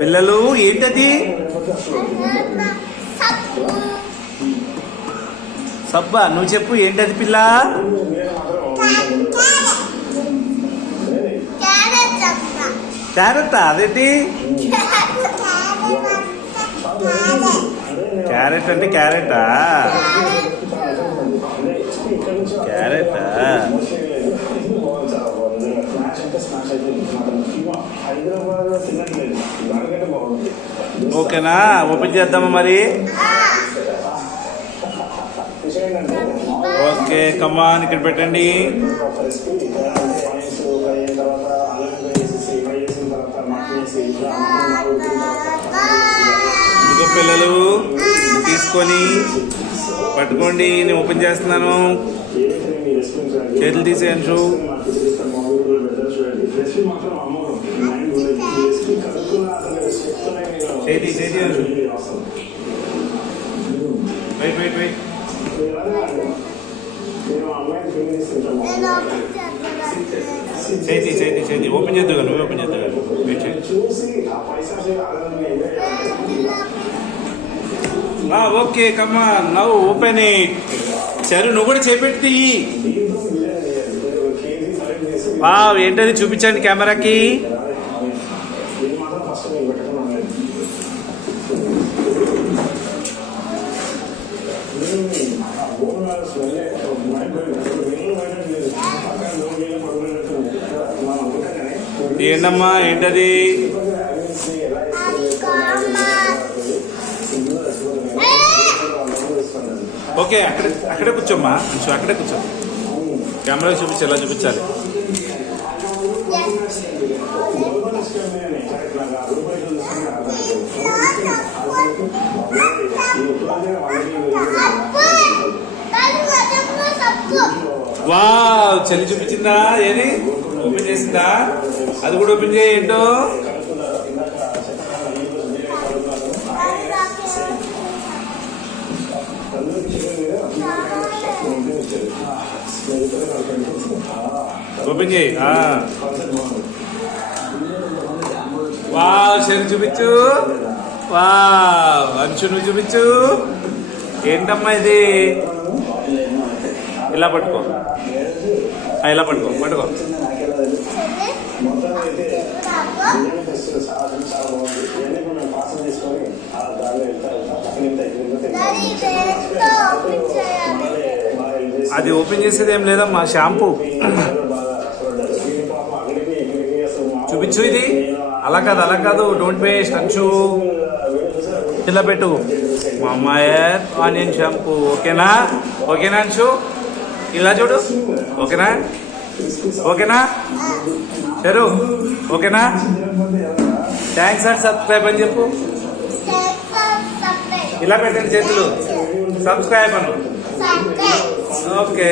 పిల్లలు ఏంటది? సబ్బా, నువ్వు చెప్పు ఏంటది పిల్ల? క్యారెట్. అదేంటి క్యారెట్ అంటే క్యారెటా? క్యారెటా? ఓకేనా, ఓపెన్ చేద్దామా మరి? ఓకే కమాన్, ఇక్కడ పెట్టండి. ఇదిగో పిల్లలు తీసుకొని పట్టుకోండి, నేను ఓపెన్ చేస్తున్నాను. చేతులు తీసేయండి. చేతి వెయిట్ వెయిట్ వెయిట్ చేతి ఓపెన్ చేద్దు కదా, నువ్వు ఓపెన్ చేద్దు కదా. వెయిట్ చేయి. ఓకే కమాన్, నవ్వు ఓపెన్ ఇట్. సరే నువ్వు కూడా చేపెట్టి. ఏంటది చూపించండి కెమెరాకి. ఏంటమ్మా ఏంటది? ఓకే అక్కడే కూర్చోమ్మా, అక్కడే కూర్చో. కెమెరా చూపించి ఎలా చూపించాలి? వావ్, చెల్లి చూపించిందా? ఏది ఓపెన్ చేసిందా? అది కూడా ఓపెన్ చేయ. ఏంటో ఓపెన్ చేయి. వావ్, చెల్లి చూపించు. వావ్, అంచు నువ్వు చూపించు. ఏంటమ్మా ఇది? ఇలా పట్టుకో, ఇలా పట్టుకో. అది ఓపెన్ చేసేది ఏం లేదమ్మా, షాంపూ. చూపించు. ఇది అలా కాదు, డోంట్ వేస్ట్. అంచు ఇలా పెట్టు. మామాయర్ ఆనియన్ షాంపూ. ఓకేనా అంచు? ఇలా చూడు. ఓకేనా సరు? ఓకేనా? థ్యాంక్స్ అండ్ సబ్స్క్రైబ్ అని చెప్పు. ఇలా పెట్టండి చేతులు. సబ్స్క్రైబ్ అను. ఓకే.